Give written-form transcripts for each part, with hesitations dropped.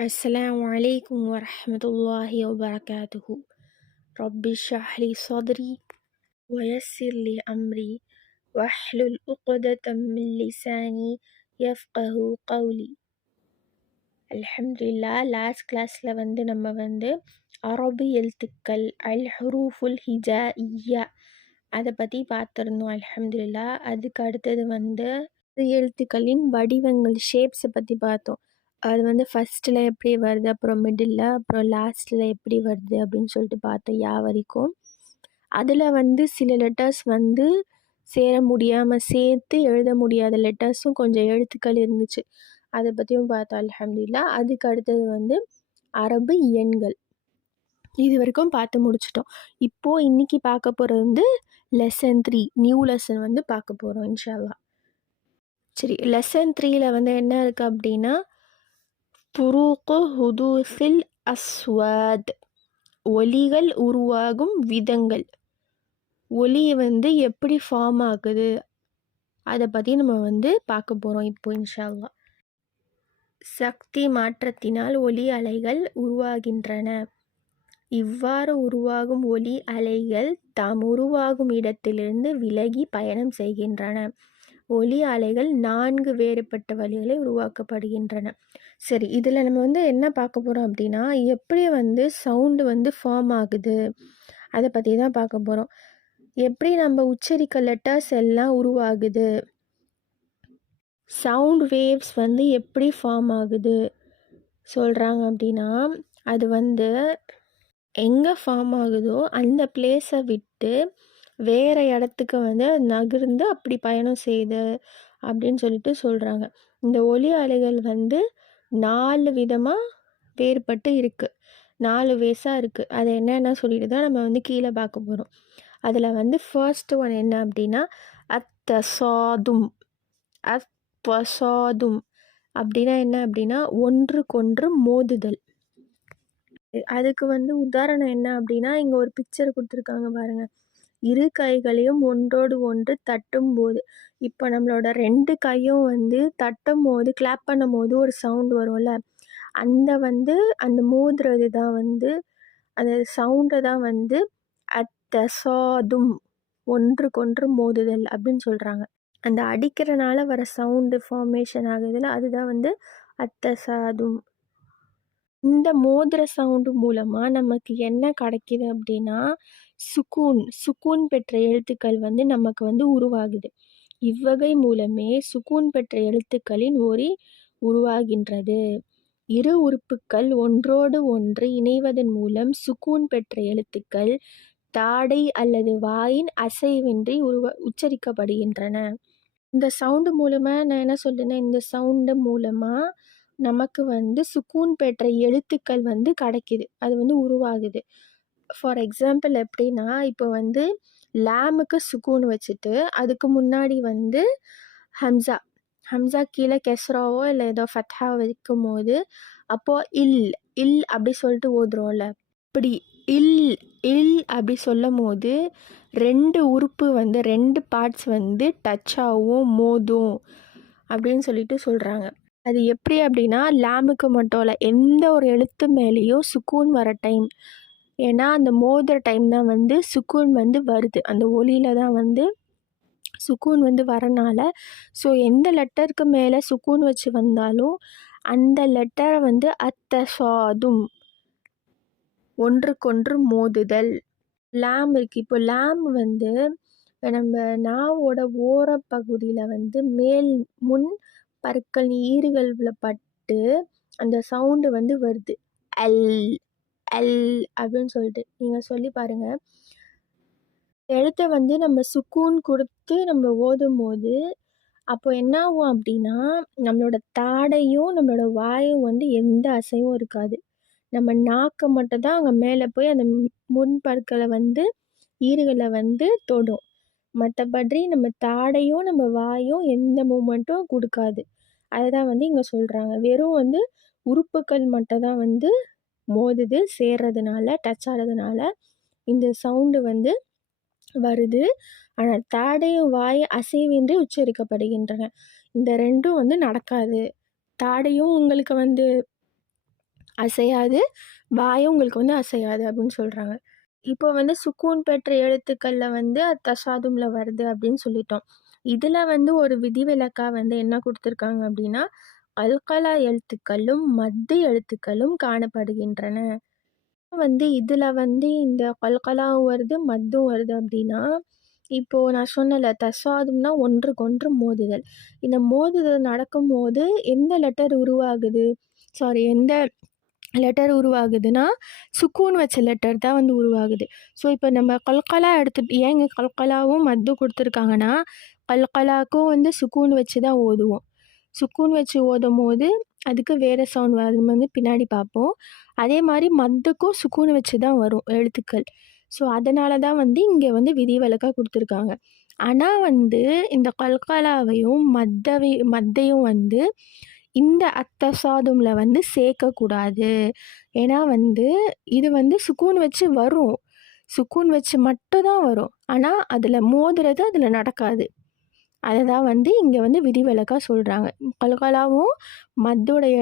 السلام عليكم ورحمة الله وبركاته. رب اشرح لي صدري ويسر لي أمري واحلل عقدة من لساني يفقه قولي. அல்ஹம்துலில்லா. லாஸ்ட் கிளாஸில் நம்ம அரபி எழுத்துக்கள் அல் ஹுரூஃபுல் ஹிஜாஇய்யா அதை பற்றி பார்த்துருந்தோம். அல்ஹம்துலில்லா. அதுக்கு அடுத்தது எழுத்துக்களின் வடிவங்கள், ஷேப்ஸை பற்றி பார்த்தோம். அது ஃபஸ்ட்டில் எப்படி வருது, அப்புறம் மிடில், அப்புறம் லாஸ்ட்டில் எப்படி வருது அப்படின்னு சொல்லிட்டு பார்த்தோம் யா வரைக்கும். அதில் சில லெட்டர்ஸ் சேர முடியாமல் சேர்த்து எழுத முடியாத லெட்டர்ஸும் கொஞ்சம் எழுத்துக்கள் இருந்துச்சு. அதை பற்றியும் பார்த்தோம் அல்ஹம்துலில்லா. அதுக்கு அடுத்தது அரபு எண்கள். இது வரைக்கும் பார்த்து முடிச்சிட்டோம். இப்போது இன்றைக்கி பார்க்க போகிறது லெசன் 3, நியூ லெசன் பார்க்க போகிறோம் இன்ஷா அல்லாஹ். சரி, லெசன் 3ல் என்ன இருக்குது அப்படின்னா, புரூக்கு ஹுதூஸில் அஸ்வாத், ஒலிகள் உருவாகும் விதங்கள். ஒலி எப்படி ஃபார்ம் ஆகுது அதை பற்றி நம்ம பார்க்க போகிறோம் இப்போ இன்ஷா அல்லாஹ். சக்தி மாற்றத்தினால் ஒலி அலைகள் உருவாகின்றன. இவ்வாறு உருவாகும் ஒலி அலைகள் தாம் உருவாகும் இடத்திலிருந்து விலகி பயணம் செய்கின்றன. ஒலி அலைகள் 4 வேறுபட்ட வழிகளில் உருவாக்கப்படுகின்றன. சரி, இதில் நம்ம என்ன பார்க்க போகிறோம் அப்படின்னா, எப்படி சவுண்டு ஃபார்ம் ஆகுது அதை பற்றி தான் பார்க்க போகிறோம். எப்படி நம்ம உச்சரிக்க லெட்டர்ஸ் எல்லாம் உருவாகுது, சவுண்ட் வேவ்ஸ் எப்படி ஃபார்ம் ஆகுது சொல்கிறாங்க அப்படின்னா, அது எங்கே ஃபார்ம் ஆகுதோ அந்த பிளேஸை விட்டு வேறு இடத்துக்கு நகர்ந்து அப்படி பயணம் செய்யுது அப்படின்னு சொல்லிட்டு சொல்கிறாங்க. இந்த ஒலி அலைகள் 4 விதமாக வேறுபட்டு இருக்குது, 4 வேஸாக இருக்குது. அதை என்னென்ன சொல்லிட்டு தான் நம்ம கீழே பார்க்க போகிறோம். அதில் ஃபர்ஸ்ட் ஒன் என்ன அப்படின்னா, அத்தசாதும். அத்வசாதும் அப்படின்னா என்ன அப்படின்னா, ஒன்றுக்கொன்று மோதுதல். அதுக்கு உதாரணம் என்ன அப்படின்னா, இங்கே ஒரு பிக்சர் கொடுத்துருக்காங்க பாருங்கள். இரு கைகளையும் ஒன்றோடு ஒன்று தட்டும் போது, இப்போ நம்மளோட 2 கையும் தட்டும் போது, கிளாப் பண்ணும் போது ஒரு சவுண்டு வரும்ல, அந்த மோதுறது தான் அந்த சவுண்டை தான் அத்தசாதும், ஒன்றுக்கொன்று மோதுதல் அப்படின்னு சொல்கிறாங்க. அந்த அடிக்கிறனால வர சவுண்டு ஃபார்மேஷன் ஆகுதுல, அதுதான் அத்தசாதும். இந்த மோதிர சவுண்டு மூலமாக நமக்கு என்ன கிடைக்கிது அப்படின்னா, சுக்கூன் பெற்ற எழுத்துக்கள் நமக்கு உருவாகுது. இவ்வகை மூலமே சுக்கூன் பெற்ற எழுத்துக்களின் ஒலி உருவாகின்றது. இரு உறுப்புக்கள் ஒன்றோடு ஒன்று இணைவதன் மூலம் சுக்கூன் பெற்ற எழுத்துக்கள் தாடை அல்லது வாயின் அசைவின்றி உச்சரிக்கப்படுகின்றன. இந்த சவுண்டு மூலமாக நான் என்ன சொல்றேன்னா, இந்த சவுண்டு மூலமாக நமக்கு சுக்கூன் பெற்ற எழுத்துக்கள் கிடைக்கிது, அது உருவாகுது. ஃபார் எக்ஸாம்பிள் எப்படின்னா, இப்போ லேமுக்கு சுக்கூன் வச்சுட்டு அதுக்கு முன்னாடி ஹம்சா கீழே கெஸ்ராவோ இல்லை ஏதோ ஃபத்ஹாவோ வைக்கும் போது அப்போது இல் அப்படி சொல்லிட்டு ஓதுறோம்ல, இப்படி இல் அப்படி சொல்லும் போது 2 உறுப்பு 2 பார்ட்ஸ் டச் ஆகும், மோதும் அப்படின்னு சொல்லிட்டு சொல்கிறாங்க. அது எப்படி அப்படின்னா, லேமுக்கு மட்டும் இல்லை, எந்த ஒரு எழுத்து மேலேயும் சுக்கூன் வர டைம், ஏன்னா அந்த மோதுற டைம் தான் சுக்கூன் வருது, அந்த ஒலியில் தான் சுக்கூன் வரனால. ஸோ எந்த லெட்டருக்கு மேலே சுக்கூன் வச்சு வந்தாலும் அந்த லெட்டரை அத்தசாதும், ஒன்றுக்கொன்று மோதுதல். லாம் இருக்குது. இப்போ லாம் நம்ம நாவோட ஓரப்பகுதியில் மேல் முன் பற்கள் ஈறுகளில் பட்டு அந்த சவுண்டு வருது, அல் அல் அப்படின்னு சொல்லிட்டு. நீங்கள் சொல்லி பாருங்கள். எழுத்தை நம்ம சுக்கூன் கொடுத்து நம்ம ஓதும் போது அப்போ என்ன ஆகும் அப்படின்னா, நம்மளோட தாடையும் நம்மளோட வாயும் எந்த அசைவும் இருக்காது. நம்ம நாக்கை மட்டும் தான் அங்கே மேலே போய் அந்த முன்பற்களை ஈறுகளை தொடும். மற்றபடி நம்ம தாடையும் நம்ம வாயும் எந்த மூமெண்ட்டும் கொடுக்காது. அதுதான் இங்கே சொல்கிறாங்க. வெறும் உறுப்புகள் மட்டும் தான் மோதுது, சேர்றதுனால, டச் ஆகிறதுனால இந்த சவுண்டு வருது. ஆனால் தாடையும் வாய் அசைவின்றி உச்சரிக்கப்படுகின்றன. இந்த 2ம் நடக்காது. தாடையும் உங்களுக்கு அசையாது, வாயும் உங்களுக்கு வந்து அசையாது அப்படின்னு சொல்கிறாங்க. இப்போ வந்து சுக்கூன் பெற்ற எழுத்துக்களில் வந்து தசாதும்ல வருது அப்படின்னு சொல்லிட்டோம். இதில் வந்து ஒரு விதிவிலக்கா வந்து என்ன கொடுத்துருக்காங்க அப்படின்னா, அல்கலா எழுத்துக்களும் மத்து எழுத்துக்களும் காணப்படுகின்றன. வந்து இதில் வந்து இந்த கல்கலாவும் வருது மத்தும் வருது அப்படின்னா, இப்போது நான் சொன்னல தஸ்வாதும்னா ஒன்றுக்கு ஒன்று மோதுதல். இந்த மோதுதல் நடக்கும்போது எந்த லெட்டர் உருவாகுது, எந்த லெட்டர் உருவாகுதுன்னா சுக்கூன் வச்ச லெட்டர் தான் வந்து உருவாகுது. ஸோ இப்போ நம்ம கல்கலா எடுத்துட்டு ஏன் இங்கே கல்கலாவும் மத்தும் கொடுத்துருக்காங்கன்னா, கல்கலாவுக்கும் வந்து சுக்கூன் வச்சு தான் ஓதுவோம். சுக்கூன் வச்சு ஓதும் போது அதுக்கு வேறு சவுண்ட் அது வந்து பின்னாடி பார்ப்போம். அதே மாதிரி மத்துக்கும் சுக்கூன் வச்சு தான் வரும் எழுத்துக்கள். ஸோ அதனால தான் வந்து இங்கே வந்து விதிவிலக்காக கொடுத்துருக்காங்க. ஆனால் வந்து இந்த கல்கலாவையும் மத்தையும் வந்து இந்த அத்தசாதும்ல வந்து சேர்க்கக்கூடாது. ஏன்னா வந்து இது வந்து சுக்கூன் வச்சு வரும். சுக்கூன் வச்சு மட்டும் தான் வரும். ஆனால் அதில் மோதுறது அதில் நடக்காது. அதை தான் வந்து இங்கே வந்து விதிவிலக்காக சொல்கிறாங்க. கல்கலாவும் மத்தோடைய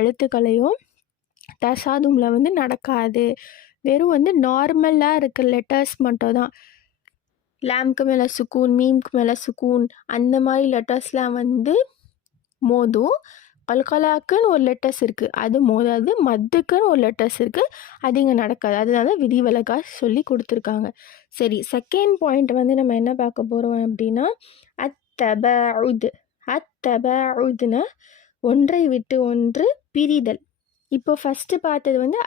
எழுத்துக்களையும் தசாதும்ல வந்து நடக்காது. வெறும் வந்து நார்மலாக இருக்க லெட்டர்ஸ் மட்டும் தான். லாம்க்கு மேலே சுக்கூன், மீம்க்கு மேலே சுக்கூன், அந்த மாதிரி லெட்டர்ஸ்லாம் வந்து மோதும். கல்கலாக்குன்னு ஒரு லெட்டர்ஸ் இருக்குது, அது மோதாது. மத்துக்குன்னு ஒரு லெட்டர்ஸ் இருக்குது, அது இங்கே நடக்காது. அதனால விதிவிலக்காக சொல்லி கொடுத்துருக்காங்க. சரி, செகண்ட் பாயிண்ட் வந்து நம்ம என்ன பார்க்க போகிறோம் அப்படின்னா, அத்தபஉதுனா ஒன்றை விட்டு ஒன்று பிரிதல். இப்போ ஃபஸ்ட்டு பார்த்தது வந்து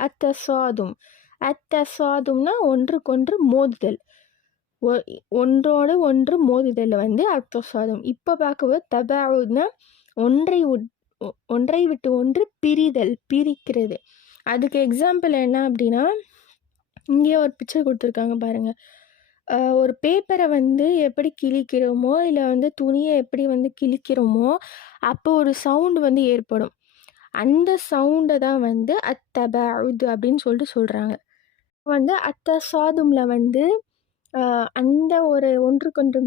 அத்தசாதும்னா ஒன்றுக்கொன்று மோதுதல். ஒன்றோடு ஒன்று மோதுதல் வந்து அத்தசாதும். இப்போ பார்க்கும்போது தபஉதுனா ஒன்றை விட்டு ஒன்று பிரிக்கிறது. அதுக்கு எக்ஸாம்பிள் என்ன அப்படின்னா, இங்கே ஒரு பிக்சர் கொடுத்துருக்காங்க பாருங்கள். ஒரு பேப்பரை வந்து எப்படி கிழிக்கிறோமோ, இல்லை வந்து துணியை எப்படி வந்து கிழிக்கிறோமோ, அப்போ ஒரு சவுண்டு வந்து ஏற்படும். அந்த சவுண்டை தான் வந்து அத்தபஉது அப்படின்னு சொல்லிட்டு சொல்கிறாங்க. வந்து அத்தசாதும்ல வந்து அந்த ஒரு ஒன்றுக்கொன்று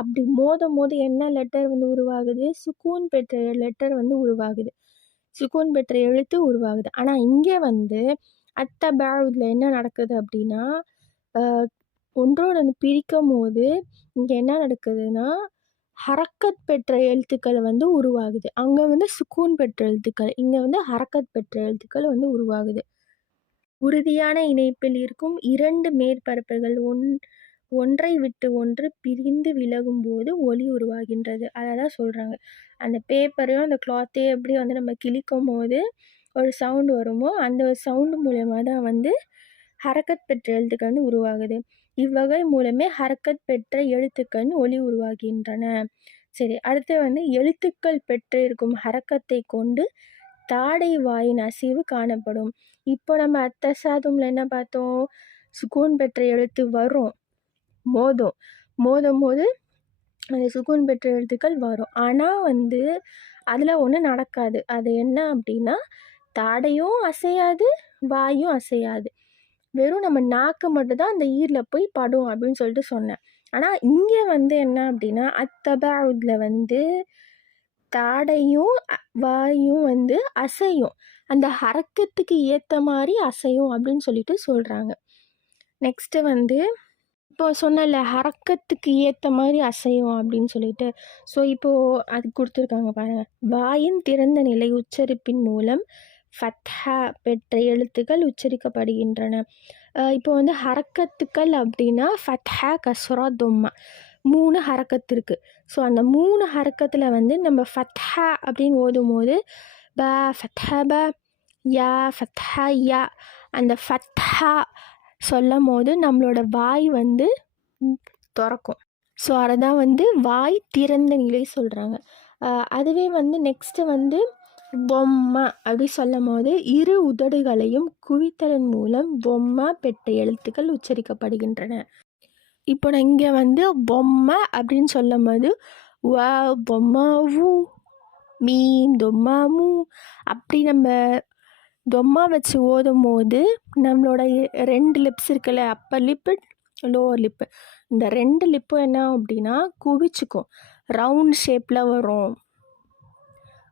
அப்படி மோதும் போது என்ன லெட்டர் வந்து உருவாகுது, சுக்கூன் பெற்ற லெட்டர் வந்து உருவாகுது, சுக்கூன் பெற்ற எழுத்து உருவாகுது. ஆனால் இங்கே வந்து அத்தபஉதுல என்ன நடக்குது அப்படின்னா, ஒன்றோடு பிரிக்கும் போது இங்கே என்ன நடக்குதுன்னா, ஹரக்கத் பெற்ற எழுத்துக்கள் வந்து உருவாகுது. அங்கே வந்து சுக்கூன் பெற்ற எழுத்துக்கள், இங்கே வந்து ஹரக்கத் பெற்ற எழுத்துக்கள் வந்து உருவாகுது. உறுதியான இணைப்பில் இருக்கும் இரண்டு மேற்பரப்புகள் ஒன்றை விட்டு ஒன்று பிரிந்து விலகும் போது ஒலி உருவாகின்றது. அதை தான் சொல்கிறாங்க. அந்த பேப்பரையும் அந்த கிளாத்தையும் எப்படி வந்து நம்ம கிழிக்கும் போது ஒரு சவுண்டு வருமோ, அந்த சவுண்டு மூலமாக தான் வந்து ஹரக்கத் பெற்ற எழுத்துக்கள் வந்து உருவாகுது. இவ்வகை மூலமே ஹரக்கத் பெற்ற எழுத்துக்கள் ஒலி உருவாகின்றன. சரி, அடுத்து வந்து எழுத்துக்கள் பெற்றிருக்கும் ஹரக்கத்தை கொண்டு தாடை வாயின் அசைவு காணப்படும். இப்போ நம்ம அத்தசாதும்ல என்ன பார்த்தோம், சுக்கூன் பெற்ற எழுத்து வரும், மோதும் போது அந்த சுக்கூன் பெற்ற எழுத்துக்கள் வரும். ஆனால் வந்து அதில் ஒன்று நடக்காது. அது என்ன அப்படின்னா, தாடையும் அசையாது, வாயும் அசையாது. வெறும் நம்ம நாக்கு மட்டும்தான் அந்த ஈரில் போய் படும் அப்படின்னு சொல்லிட்டு சொன்னேன். ஆனால் இங்கே வந்து என்ன அப்படின்னா, அத்தபஉதுல வந்து தாடையும் வாயும் வந்து அசையும், அந்த ஹரக்கத்துக்கு ஏற்ற மாதிரி அசையும் அப்படின்னு சொல்லிட்டு சொல்கிறாங்க. நெக்ஸ்ட்டு வந்து இப்போ சொன்னல ஹரக்கத்துக்கு ஏற்ற மாதிரி அசையும் அப்படின்னு சொல்லிட்டு. ஸோ இப்போது அது கொடுத்துருக்காங்க பாருங்கள். வாயின் திறந்த நிலை உச்சரிப்பின் மூலம் ஃபத்ஹா பெற்ற எழுத்துக்கள் உச்சரிக்கப்படுகின்றன. இப்போ வந்து ஹரக்கத்துக்கள் அப்படின்னா ஃபத்ஹா, கஸ்ரா, தொம்மா 3 ஹரக்கத்து இருக்குது. ஸோ அந்த 3 ஹரக்கத்தில் வந்து நம்ம ஃபத்ஹா அப்படின்னு ஓதும் போது ப ஃபத்ஹா ப, யா ஃபத்ஹா யா, அந்த ஃபத்ஹா சொல்லும் போது நம்மளோட வாய் வந்து திறக்கும். ஸோ அதை தான் வந்து வாய் திறந்த நிலை சொல்கிறாங்க. அதுவே வந்து நெக்ஸ்ட்டு வந்து பொம்மா அப்படி சொல்லும் போது இரு உதடுகளையும் குவித்தலின் மூலம் பொம்மா பெற்ற எழுத்துக்கள் உச்சரிக்கப்படுகின்றன. இப்போ நான் இங்கே வந்து பொம்மை அப்படின்னு சொல்லும் போது வா பொம்மா ஊ, மீம் தொம்மா மூ, அப்படி நம்ம தொம்மா வச்சு ஓதும் போது நம்மளோட 2 லிப்ஸ் இருக்குல்ல, அப்பர் லிப்பு, லோவர் லிப்பு, இந்த 2 லிப்பும் என்ன அப்படின்னா குவிச்சுக்கும், ரவுண்ட் ஷேப்பில் வரும்,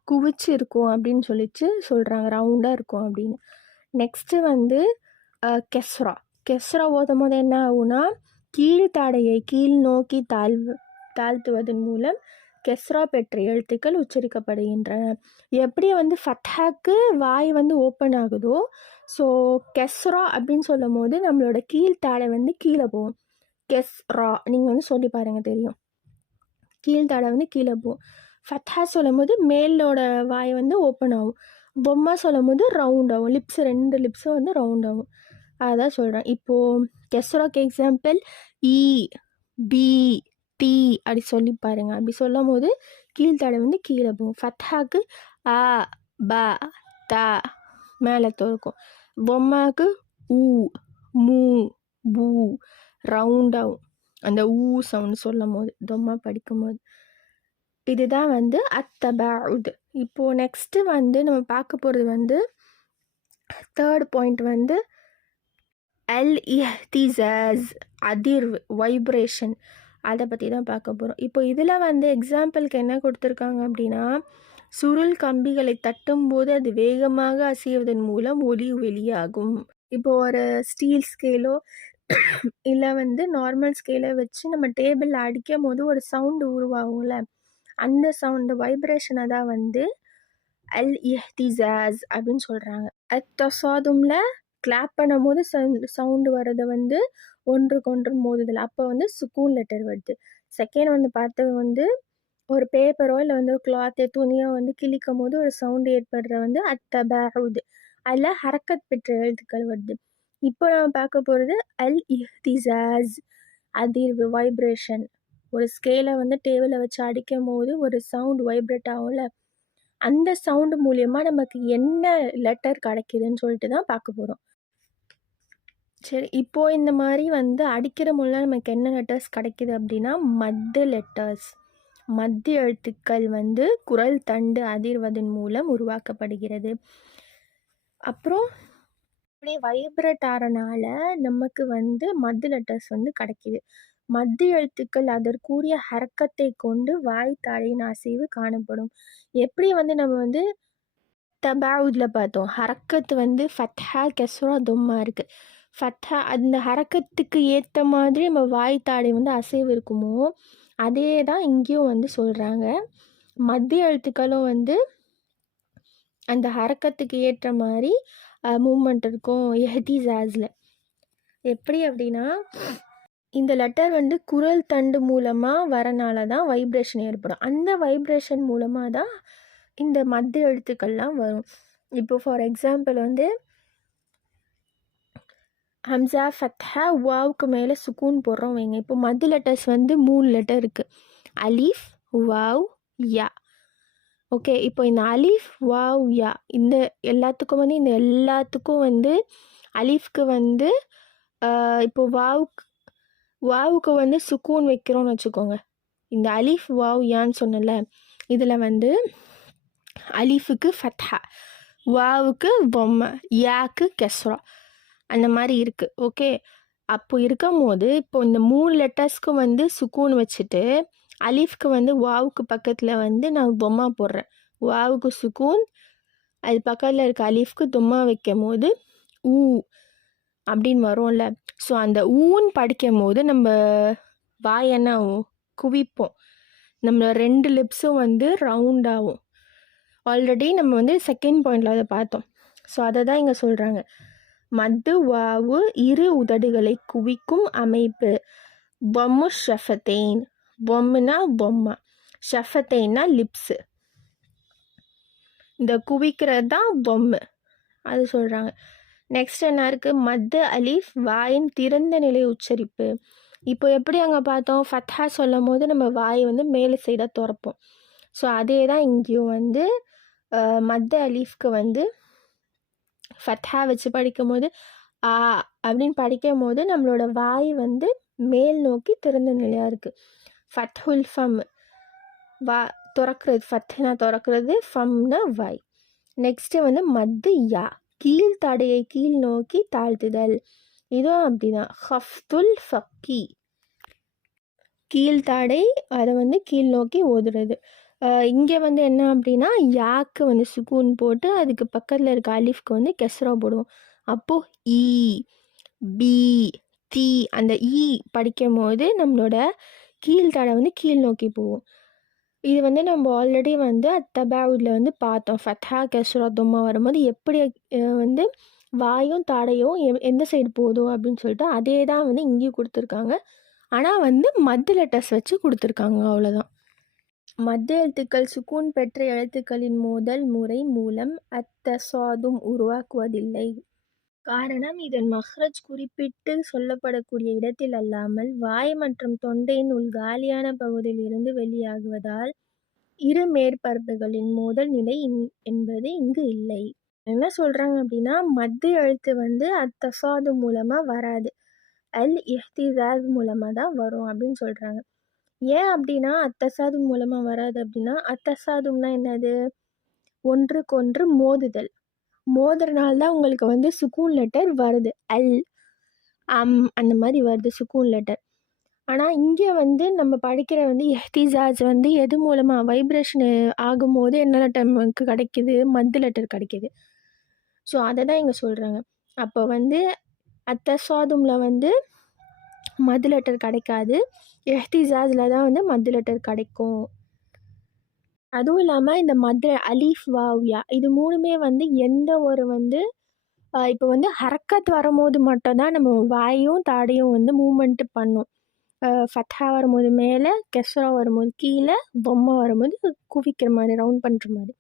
குவிச்சு இருக்கும் அப்படின்னு சொல்லிட்டு சொல்கிறாங்க, ரவுண்டாக இருக்கும் அப்படின்னு. நெக்ஸ்ட்டு வந்து கெஸ்ரா. கெஸ்ரா ஓதும் போது என்ன ஆகும்னா, கீழ்த்தாடையை கீழ் நோக்கி தாழ்த்துவதன் மூலம் கெஸ்ரா பெற்ற எழுத்துக்கள் உச்சரிக்கப்படுகின்றன. எப்படி வந்து ஃபத்ஹாக்கு வாய் வந்து ஓப்பன் ஆகுதோ, ஸோ கெஸ்ரா அப்படின்னு சொல்லும் போது நம்மளோட கீழ்த்தாடை வந்து கீழே போகும். கெஸ்ரா நீங்கள் வந்து சொல்லி பாருங்கள் தெரியும். கீழ்த்தாடை வந்து கீழே போகும். ஃபத்ஹா சொல்லும் போது மேலோட வாய் வந்து ஓப்பன் ஆகும். பொம்மா சொல்லும் போது ரவுண்ட் ஆகும். லிப்ஸ் 2 லிப்ஸும் வந்து ரவுண்ட் ஆகும். அதான் சொல்கிறேன். இப்போது கெஸ்ராக்கு எக்ஸாம்பிள் இ, பி, டி அப்படி சொல்லி பாருங்கள். அப்படி சொல்லும் போது கீழ்த்தாடை வந்து கீழே போகும். ஃபத்ஹாக்கு அ, ப, த மேலே திறக்கும். பொம்மாக்கு ஊ, மூ, பூ ரவுண்ட் ஆகும். அந்த ஊ சவுண்ட் சொல்லும் போது பொம்மா படிக்கும்போது. இதுதான் வந்து அத்தபஉத். இப்போது நெக்ஸ்ட்டு வந்து நம்ம பார்க்க போகிறது வந்து 3rd பாயிண்ட் வந்து அல் இஹ்திசாஸ், அதிர்வு, வைப்ரேஷன். அதை பற்றி தான் பார்க்க போகிறோம். இப்போ இதில் வந்து எக்ஸாம்பிளுக்கு என்ன கொடுத்துருக்காங்க அப்படின்னா, சுருள் கம்பிகளை தட்டும்போது அது வேகமாக அசைவதன் மூலம் ஒலி வெளியாகும். இப்போ ஒரு ஸ்டீல் ஸ்கேலோ இல்லை வந்து நார்மல் ஸ்கேலை வச்சு நம்ம டேபிளில் அடிக்கும் போது ஒரு சவுண்டு உருவாகும்ல, அந்த சவுண்டு வைப்ரேஷனை தான் வந்து அல் இஹ்திசாஸ் அப்படின்னு சொல்கிறாங்க. அத்தசாதும்ல கிளாப் பண்ணும் போது சவுண்டு வர்றதை வந்து ஒன்றுக்கொன்று மோதுதல், அப்போ வந்து சுக்கூன் லெட்டர் வருது. செகண்ட் வந்து பார்த்தது வந்து ஒரு பேப்பரோ இல்லை வந்து ஒரு கிளாத்தோ துணியோ வந்து கிழிக்கும் போது ஒரு சவுண்டு ஏற்படுற வந்து அத்தபஉத், அதில் ஹரக்கத் பெற்ற எழுத்துக்கள் வருது. இப்போ நம்ம பார்க்க போகிறது அல் இஹ்திசாஸ், அதிர்வு, வைப்ரேஷன். ஒரு ஸ்கேலை வந்து டேபிளில் வச்சு அடிக்கும் போது ஒரு சவுண்டு வைப்ரேட் ஆகும்ல, அந்த சவுண்டு மூலியமாக நமக்கு என்ன லெட்டர் கிடைக்குதுன்னு சொல்லிட்டு தான் பார்க்க போகிறோம். சரி, இப்போது இந்த மாதிரி வந்து அடிக்கிற மூலம் நமக்கு என்ன லெட்டர்ஸ் கிடைக்கிது அப்படின்னா, மத்து லெட்டர்ஸ், மத்திய எழுத்துக்கள் வந்து குரல் தண்டு அதிர்வதன் மூலம் உருவாக்கப்படுகிறது. அப்புறம் இப்படி வைப்ரேட் ஆகிறனால நமக்கு வந்து மத்து லெட்டர்ஸ் வந்து கிடைக்கிது. மத்திய எழுத்துக்கள் அதற்குரிய ஹரக்கத்தை கொண்டு வாய்த்தாடையின் அசைவு காணப்படும். எப்படி வந்து நம்ம வந்து தபாவுதில் பார்த்தோம், ஹரக்கத்து வந்து ஃபத்ஹா, கெஸ்ரா, தொம்மா இருக்குது. ஃபத்ஹா அந்த ஹரக்கத்துக்கு ஏற்ற மாதிரி நம்ம வாய்த்தாடை வந்து அசைவு இருக்குமோ, அதே தான் இங்கேயும் வந்து சொல்கிறாங்க. மத்திய எழுத்துக்களும் வந்து அந்த ஹரக்கத்துக்கு ஏற்ற மாதிரி மூமெண்ட் இருக்கும் இஹ்திசாஸில். எப்படி அப்படின்னா, இந்த லெட்டர் வந்து குரல் தண்டு மூலமாக வரனால தான் வைப்ரேஷன் ஏற்படும். அந்த வைப்ரேஷன் மூலமாக தான் இந்த மத்திய எழுத்துக்கள்லாம் வரும். இப்போ ஃபார் எக்ஸாம்பிள் வந்து ஹம்சா, ஃபத்ஹா, வாவுக்கு மேலே சுக்கூன் போடுறோம் வைங்க. இப்போ மத்திய லெட்டர்ஸ் வந்து 3 லெட்டர் இருக்குது. அலீஃப், வாவ், யா. ஓகே, இப்போ இந்த அலீஃப், வாவ், யா இந்த எல்லாத்துக்கும் வந்து அலீஃப்க்கு வந்து இப்போ வாவுக்கு வந்து சுக்கூன் வைக்கிறோன்னு வச்சுக்கோங்க. இந்த அலீஃப், வாவ், யான்னு சொன்னல, இதில் வந்து அலீஃபுக்கு ஃபத்ஹா, வாவுக்கு பொம்மை, யாக்கு கெஸ்ரா, அந்த மாதிரி இருக்குது. ஓகே, அப்போ இருக்கும் போது இப்போ இந்த 3 லெட்டர்ஸ்க்கு வந்து சுக்கூன் வச்சுட்டு அலீஃப்க்கு வந்து வாவுக்கு பக்கத்தில் வந்து நான் பொம்மா போடுறேன். வாவுக்கு சுக்கூன், அது பக்கத்தில் இருக்க அலீஃப்க்கு தொம்மா வைக்கும் போது ஊ அப்படின்னு வரும்ல. ஸோ அந்த ஊன்னு படிக்கும் போது நம்ம வாய் என்ன ஆகும், குவிப்போம். நம்மளோட 2 லிப்ஸும் வந்து ரவுண்ட் ஆகும். ஆல்ரெடி நம்ம வந்து செகண்ட் பாயிண்டில் அதை பார்த்தோம். ஸோ அதை தான் இங்கே சொல்கிறாங்க. மத்து வாவு இரு உதடுகளை குவிக்கும் அமைப்பு. பொம்மு ஷஃபத்தேன், பொம்முனா பொம்மா, ஷஃபத்தேன்னா லிப்ஸு, இந்த குவிக்கிறது தான் பொம்மை, அது சொல்கிறாங்க. நெக்ஸ்ட் என்ன இருக்குது, மத்து அலீஃப், வாயின் திறந்த நிலை உச்சரிப்பு. இப்போ எப்படி அங்கே பார்த்தோம், ஃபத்ஹா சொல்லும் போது நம்ம வாயை வந்து மேலே சைடாக திறப்போம். ஸோ அதே தான் இங்கேயும் வந்து மத்து அலீஃப்க்கு வந்து ஃபத்ஹா வச்சு படிக்கும்போது ஆ அப்படின்னு படிக்கும் போது நம்மளோட வாய் வந்து மேல் நோக்கி திறந்த நிலையாக இருக்குது. ஃபத்ஹுல் ஃபம், திறக்கிறது, ஃபத்னா திறக்கிறது, ஃபம்னா வாய். நெக்ஸ்ட்டு வந்து மத்து யா, கீழ்த்தாடையை கீழ் நோக்கி தாழ்த்துதல். இதுவும் அப்படிதான். ஹஃப்துல் ஃபக்கி, கீழ்த்தாடை அதை வந்து கீழ் நோக்கி ஓதுறது. இங்கே வந்து என்ன அப்படின்னா யாக்கு வந்து சுக்கூன் போட்டு அதுக்கு பக்கத்தில் இருக்க அலிஃப்க்கு வந்து கெஸ்ரா போடுவோம். அப்போது ஈ பி தி அந்த ஈ படிக்கும் போது நம்மளோட கீழ்த்தடை வந்து கீழ் நோக்கி போகும். இது வந்து நம்ம ஆல்ரெடி வந்து அத்தபாவுடில் வந்து பார்த்தோம். ஃபத்ஹா கெஸ்ரா தொம்மா வரும்போது எப்படி வந்து வாயும் தாடையும் எந்த சைடு போதும் அப்படின்னு சொல்லிட்டு அதே தான் வந்து இங்கேயும் கொடுத்துருக்காங்க. ஆனால் வந்து மத்து லெட்டர்ஸ் வச்சு கொடுத்துருக்காங்க, அவ்வளோதான். மத்திய எழுத்துக்கள் சுக்கூன் பெற்ற எழுத்துக்களின் முதல் முறை மூலம் அத்தசாதும் உருவாக்குவதில்லை. காரணம், இதன் மஹ்ரஜ் குறிப்பிட்டு சொல்லப்படக்கூடிய இடத்தில் அல்லாமல் வாய் மற்றும் தொண்டையின் உள் காலியான பகுதியில் இருந்து வெளியாகுவதால் இரு மேற்பரப்புகளின் மோதல் நிலை என்பது இங்கு இல்லை. என்ன சொல்றாங்க அப்படின்னா, மத்திய எழுத்து வந்து அத்தசாது மூலமா வராது, அல் இஹ்திசாஸ் மூலமா தான் வரும் அப்படின்னு சொல்றாங்க. ஏன் அப்படின்னா அத்தசாது மூலமா வராது அப்படின்னா, அத்தசாதும்னா என்னது? ஒன்றுக்கொன்று மோதுதல். மோதுறனால தான் உங்களுக்கு வந்து சுக்கூன் லெட்டர் வருது. அல் அந்த மாதிரி வருது சுக்கூன் லெட்டர். ஆனால் இங்கே வந்து நம்ம படிக்கிற வந்து எஹ்திசாஜ் வந்து எது மூலமாக வைப்ரேஷன் ஆகும்போது என்ன லெட்டர் நமக்கு கிடைக்கிது? மத்து லெட்டர் கிடைக்கிது. ஸோ அதை தான் இங்கே சொல்கிறாங்க. அப்போ வந்து அத்தசாதும்ல வந்து மது லெட்டர் கிடைக்காது, எஹ்திசாஸில் தான் வந்து மது லெட்டர் கிடைக்கும். அதுவும் இல்லாமல் இந்த மது அலீஃப் வாவ்யா இது மூணுமே வந்து எந்த ஒரு வந்து இப்போ வந்து ஹரக்கத் வரும்போது மட்டும்தான் நம்ம வாயும் தாடையும் வந்து மூமெண்ட்டு பண்ணும். ஃபத்ஹா வரும்போது மேலே, கெஸ்ரா வரும்போது கீழே, பொம்மை வரும்போது குவிக்கிற மாதிரி, ரவுண்ட் பண்ணுற மாதிரி.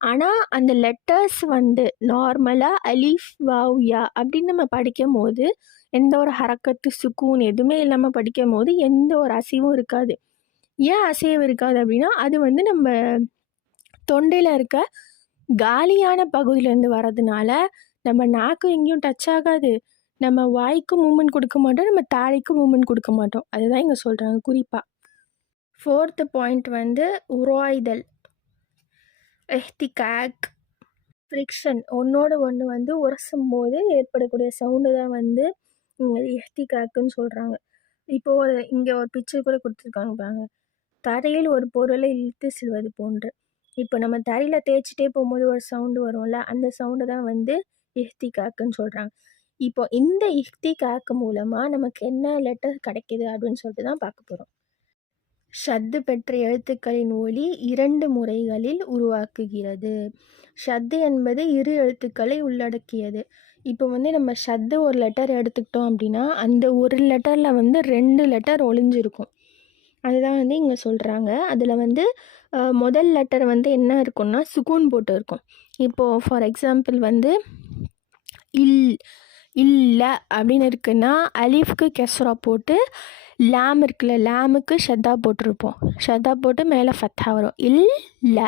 ஆனால் அந்த லெட்டர்ஸ் வந்து நார்மலாக அலீஃப் வாவ்யா அப்படின்னு நம்ம படிக்கும் போது எந்த ஒரு ஹரக்கத்து சுக்கூன் எதுவுமே இல்லாமல் படிக்கும் போது எந்த ஒரு அசைவும் இருக்காது. ஏன் அசைவு இருக்காது அப்படின்னா, அது வந்து நம்ம தொண்டையில் இருக்க காலியான பகுதியிலேருந்து வர்றதுனால நம்ம நாக்கு எங்கேயும் டச் ஆகாது, நம்ம வாய்க்கும் மூமெண்ட் கொடுக்க மாட்டோம், நம்ம தாடைக்கும் மூமெண்ட் கொடுக்க மாட்டோம். அதுதான் இங்கே சொல்கிறாங்க குறிப்பாக. 4th பாயிண்ட் வந்து உராய்தல், எஹ்திகாக், ஃப்ரிக்ஷன். ஒன்றோடு ஒன்று வந்து உரசும் போது ஏற்படக்கூடிய சவுண்டு தான் வந்து எஹ்திகாக்குன்னு சொல்கிறாங்க. இப்போது இங்கே ஒரு பிக்சர் கூட கொடுத்துருக்காங்க பாருங்க. தரையில் ஒரு பொருளை இழுத்து செல்வது போன்று. இப்போ நம்ம தரையில் தேய்ச்சிட்டே போகும்போது ஒரு சவுண்டு வரும்ல, அந்த சவுண்டு தான் வந்து இஹ்திகாக்குன்னு சொல்கிறாங்க. இப்போ இந்த இஹ்திகாக்கு மூலமாக நமக்கு என்ன லெட்டர் கிடைக்கிது அப்படின்னு சொல்லிட்டு தான் பார்க்க போகிறோம். ஷத்து பெற்ற எழுத்துக்களின் ஒலி 2 முறைகளில் உருவாக்குகிறது. ஷத்து என்பது இரு எழுத்துக்களை உள்ளடக்கியது. இப்போ வந்து நம்ம ஷத்து ஒரு லெட்டர் எடுத்துக்கிட்டோம் அப்படின்னா அந்த ஒரு லெட்டரில் வந்து 2 லெட்டர் ஒளிஞ்சிருக்கும். அதுதான் வந்து இங்கே சொல்கிறாங்க. அதில் வந்து முதல் லெட்டர் வந்து என்ன இருக்குன்னா சுக்கூன் போட்டு இருக்கும். இப்போது ஃபார் எக்ஸாம்பிள் வந்து இல்ல அப்படின்னு இருக்குன்னா அலிஃப்க்கு கெஸ்ரா போட்டு, லாம் இருக்குல்ல, லாமுக்கு ஷத்தா போட்டிருப்போம். ஷத்தா போட்டு மேலே ஃபத்தா வரும். இல்ல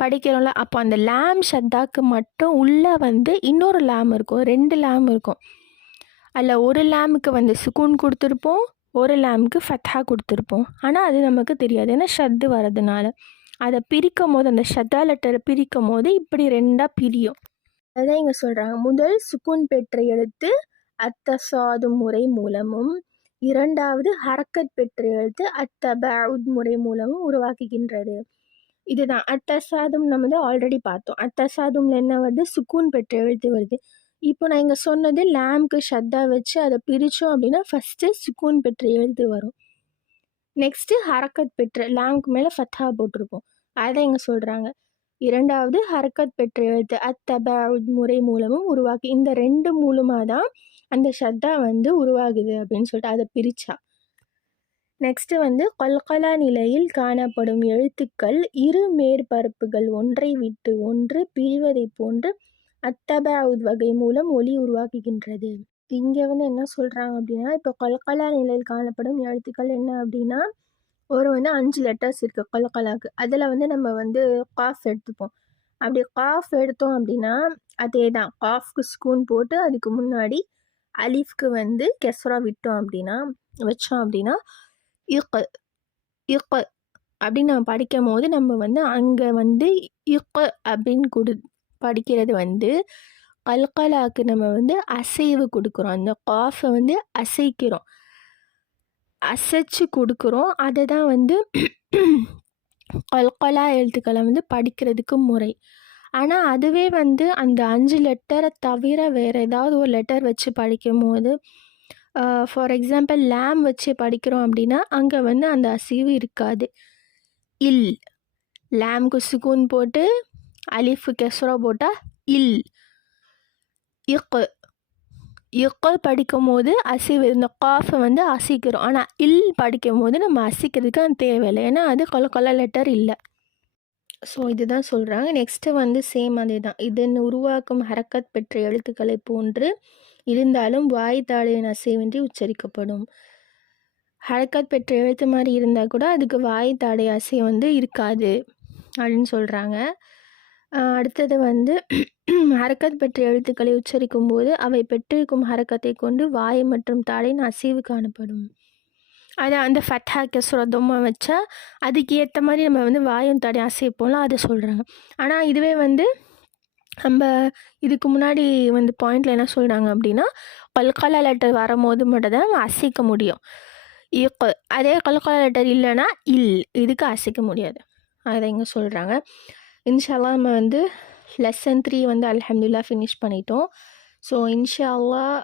படிக்கிறோம்ல, அப்போ அந்த லாம் ஷத்தாக்கு மட்டும் உள்ளே வந்து இன்னொரு லாம் இருக்கும், 2 லாம் இருக்கும். அதில் ஒரு லாமுக்கு வந்து சுக்கூன் கொடுத்துருப்போம், ஒரு லாமுக்கு ஃபத்தா கொடுத்துருப்போம். ஆனால் அது நமக்கு தெரியாது, ஏன்னா ஷத்து வரதுனால. அதை பிரிக்கும் போது, அந்த ஷத்தா லெட்டரை பிரிக்கும் போது இப்படி 2ஆக பிரியும். அதான் இங்கே சொல்கிறாங்க. முதல் சுக்கூன் பெற்ற எழுத்து அத்தசாது முறை மூலமும், இரண்டாவது ஹரக்கத் பெற்ற எழுத்து அத்தபவுத் முறை மூலமும் உருவாக்குகின்றது. இதுதான் அத்தசாதும். நம்ம வந்து ஆல்ரெடி பார்த்தோம். அத்தசாதும்ல என்ன வருது? சுக்கூன் பெற்ற எழுத்து வருது. இப்போ நான் இங்கே சொன்னது லாம்க்கு ஷத்தா வச்சு அதை பிரித்தோம் அப்படின்னா ஃபஸ்ட்டு சுக்கூன் பெற்ற எழுத்து வரும். நெக்ஸ்ட்டு ஹரக்கத் பெற்ற, லாம்க்கு மேலே ஃபத்தா போட்டிருப்போம். அதை இங்கே சொல்கிறாங்க. இரண்டாவது ஹரக்கத் பெற்ற எழுத்து அத்தபவுத் முறை மூலமும் உருவாக்கி. இந்த 2 மூலமாக தான் அந்த ஷத்தா வந்து உருவாகுது அப்படின்னு சொல்லிட்டு அதை பிரித்தா. நெக்ஸ்ட்டு வந்து கல்கலா நிலையில் காணப்படும் எழுத்துக்கள் இரு மேற்பரப்புகள் ஒன்றை விட்டு ஒன்று பிரிவதை போன்று அத்தபவுத் வகை மூலம் ஒலி உருவாக்குகின்றது. இங்கே வந்து என்ன சொல்கிறாங்க அப்படின்னா, இப்போ கல்கலா நிலையில் காணப்படும் எழுத்துக்கள் என்ன அப்படின்னா, ஒரு வந்து 5 லெட்டர்ஸ் இருக்குது கல்கலாக்கு. அதில் வந்து நம்ம வந்து காஃப் எடுத்துப்போம். அப்படி காஃப் எடுத்தோம் அப்படின்னா அதே தான், காஃப்க்கு ஸ்கூன் போட்டு அதுக்கு முன்னாடி அலிஃப்க்கு வந்து கெஸ்ரா விட்டோம் அப்படின்னா, வச்சோம் அப்படின்னா இக் இக் அப்படின்னு நம்ம படிக்கும் போது நம்ம வந்து அங்கே வந்து இக் அப்படின்னு படிக்கிறது வந்து கல்கலாக்கு நம்ம வந்து அசைவு கொடுக்குறோம். அந்த காஃபை வந்து அசைக்கிறோம், அசைச்சு கொடுக்குறோம். அதை தான் வந்து கல்கலா எழுத்துக்களை வந்து படிக்கிறதுக்கு முறை. ஆனால் அதுவே வந்து அந்த 5 லெட்டரை தவிர வேறு ஏதாவது ஒரு லெட்டர் வச்சு படிக்கும்போது, ஃபார் எக்ஸாம்பிள் லாம் வச்சு படிக்கிறோம் அப்படின்னா அங்கே வந்து அந்த அசைவு இருக்காது. இல், லாம்க்கு சுக்கூன் போட்டு அலிஃபு கெஸ்ரா போட்டால் இல். இக்கு, இக்கு படிக்கும் போது அசைவு, இந்த காஃபை வந்து அசைக்கிறோம். ஆனால் இல் படிக்கும் போது நம்ம அசைக்கிறதுக்கு அது தேவையில்லை, ஏன்னா அது கல்கலா லெட்டர் இல்லை. ஸோ இதுதான் சொல்கிறாங்க. நெக்ஸ்ட்டு வந்து சேம் அதே தான். இதன் உருவாக்கும் ஹரக்கத் பெற்ற எழுத்துக்களை போன்று இருந்தாலும் வாய் தாடையின் அசைவின்றி உச்சரிக்கப்படும். ஹரக்கத் பெற்ற எழுத்து மாதிரி இருந்தால் கூட அதுக்கு வாய் தாடை அசை வந்து இருக்காது அப்படின்னு சொல்கிறாங்க. அடுத்தது வந்து ஹரக்கத் பெற்ற எழுத்துக்களை உச்சரிக்கும் போது அவை பெற்றிருக்கும் ஹரக்கத்தை கொண்டு வாய் மற்றும் தாடையின் அசைவு காணப்படும். அதை அந்த ஃபத்ஹா கெஸ்ரா தொம்மா வச்சா அதுக்கு ஏற்ற மாதிரி நம்ம வந்து வாயும் தாடையும் அசைப்போம்லாம் அதை சொல்கிறாங்க. ஆனால் இதுவே வந்து நம்ம இதுக்கு முன்னாடி வந்து பாயிண்டில் என்ன சொல்கிறாங்க அப்படின்னா, கல்கலா லெட்டர் வரும்போது மட்டும் தான் நம்ம அசைக்க முடியும். அதே கல்கலா லெட்டர் இல்லைன்னா இல், இதுக்கு அசைக்க முடியாது. அதை இங்கே சொல்கிறாங்க. இன்ஷா அல்லாஹ் நம்ம வந்து லெசன் 3 வந்து அல்ஹம்துலில்லாஹ் ஃபினிஷ் பண்ணிட்டோம். ஸோ இன்ஷா அல்லாஹ்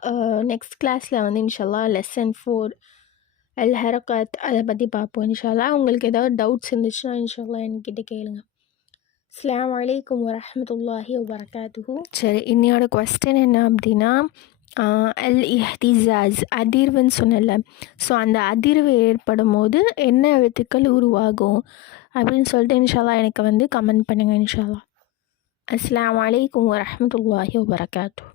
நெக்ஸ்ட் கிளாஸில் வந்து இன்ஷா அல்லாஹ் லெசன் 4 அல் ஹரக்கத் அதை பற்றி பார்ப்போம் இன்ஷா அல்லாஹ். உங்களுக்கு ஏதாவது டவுட்ஸ் இருந்துச்சுன்னா இன்ஷா அல்லாஹ் என்கிட்ட கேளுங்க. அஸ்ஸலாமு அலைக்கும் வரஹ்மத்துல்லாஹி வபரகாத்துஹு. சரி, இன்னையோட கொஸ்டின் என்ன அப்படின்னா, அல் இஹ்திஸாஸ் அதிர்வுன்னு சொன்னல. ஸோ அந்த அதிர்வு ஏற்படும் போது என்ன எழுத்துக்கள் உருவாகும் அப்படின்னு சொல்லிட்டு இன்ஷா அல்லாஹ் எனக்கு வந்து கமெண்ட் பண்ணுங்கள் இன்ஷா அல்லாஹ். அஸ்ஸலாமு அலைக்கும் வரஹ்மத்துல்லாஹி வபரகாத்துஹு.